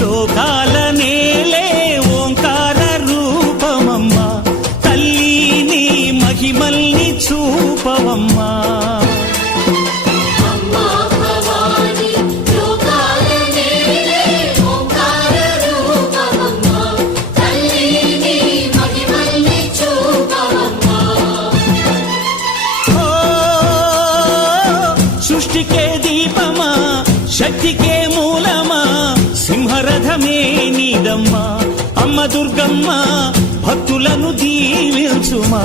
లోకాల నేలే ఓంకార రూపమమ్మా తల్లి నీ మహిమల్ని చూపవమ్మా సృష్టికే దీపమా శక్తికే మూలమా సింహరథమే నీదమ్మా అమ్మ దుర్గమ్మ భక్తులను దీవించుమా